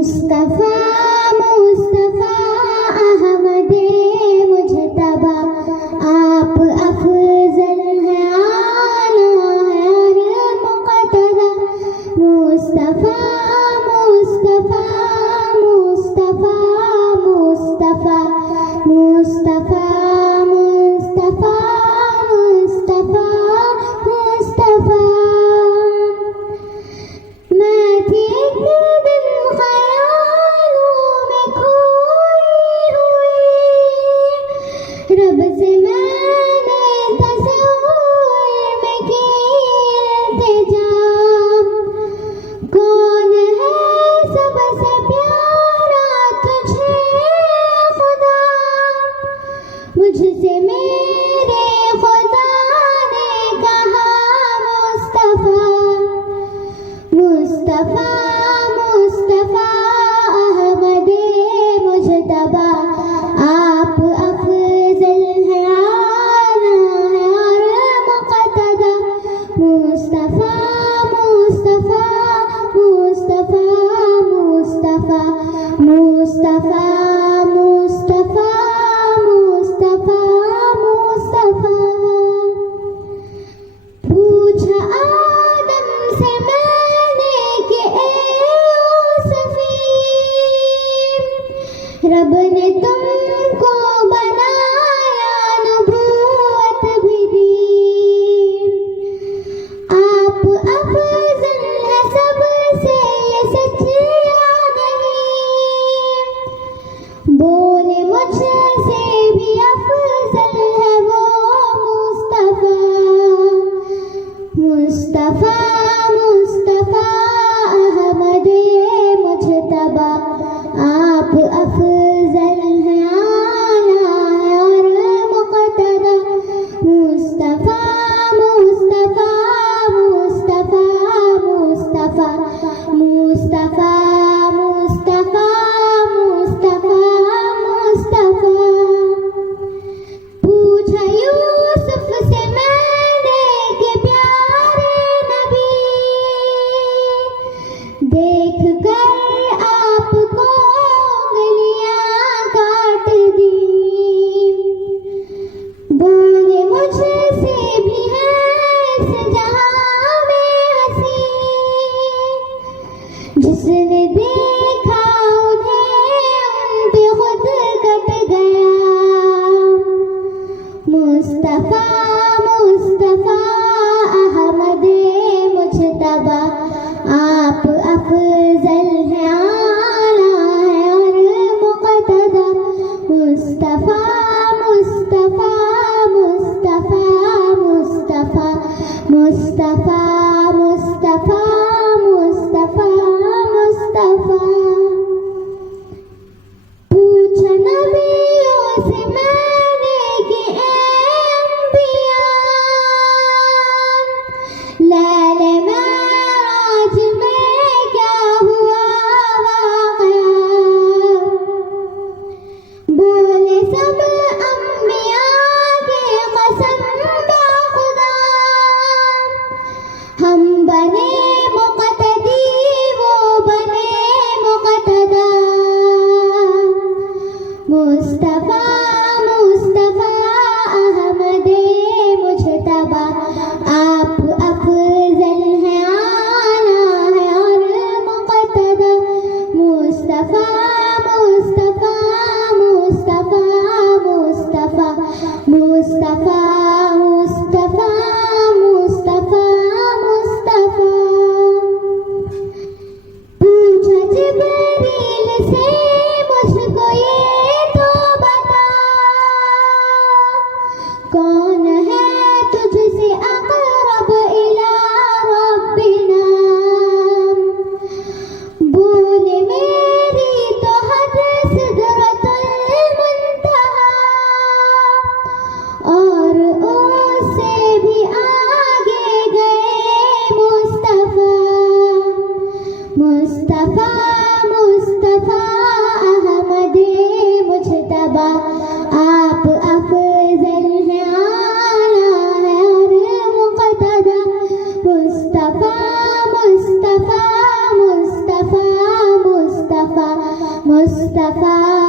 मुस्तफा मुस्तफा अहमदे मुजतबा आप अफजल हैं आला है और मुक़तदा मुस्तफा मुस्तफा मुस्तफा मुस्तफा मुस्तफा मुस्तफा मुस्तफा मुस्तफा मैं थी एक दिन ख्यालों में खोई हुई रब से मैंने तस्वीर में की इल्तिजाम कौन है सबसे प्यारा तुझे खुदा मुझसे मेरे खुदा ने कहा मुस्तफा मुस्तफा मुस्तफा अहमदे मुजतबा आप अफजल हैं आला है और मुक़तदा मुस्तफा मुस्तफा मुस्तफा मुस्तफा मुस्तफा मुस्तफा मुस्तफा मुस्तफा पूछा आदम से मैंने कि ए यूसुफी रब ने तुमको बनाया नबूवत भी दी आप अफजल है सबसे ये सच या नहीं बोले मुझसे भी अफजल है वो मुस्तफा मुस्तफा मुस्तफा अहमदे मुजतबा आप अफजल हैं आला है और मुक़तदा मुस्तफा मुस्तफा मुस्तफा मुस्तफा मुस्तफा मुस्तफा मुस्तफा मुस्तफा पूछा यूसुफ से मैंने कि प्यारे नबी देख कर आपको उंगलियां काट दी बोले मुझसे भी है इस जहां में हंसी जिसने देखा उन्हें उन पे खुद कट गया मुस्तफा मुस्तफा अहमदे मुजतबा आप अफजल हैं आला है और मुक़तदा मुस्तफा मुस्तफा मुस्तफा मुस्तफा मुस्तफा मुस्तफा मुस्तफा मुस्तफा पूछा नबियों से मैंने कि ए अंबिया लैले मेराज में क्या हुआ वाक़या बोले सब अंबिया के कसम खुदा हम बने मुक़तदी वो बने मुक़तदा मुस्तफा मुस्तफा अहमदे मुजतबा आप अफजल हैं आला है और मुक़तदा मुस्तफा मुस्तफा मुस्तफा मुस्तफा मुस्तफा मुस्तफा मुस्तफा मुस्तफा पूछा जिब्रील से मुझको ये तो बता कौन है तुझसे अक़रब इला रब्बिना बोले मेरी तो हद सिदरतुल मुंतहा और उससे भी आगे गए मुस्तफा मुस्तफा मुस्तफा अहमदे मुजतबा आप अफजल हैं आला है और मुक़तदा मुस्तफा मुस्तफा मुस्तफा मुस्तफा मुस्तफ़ा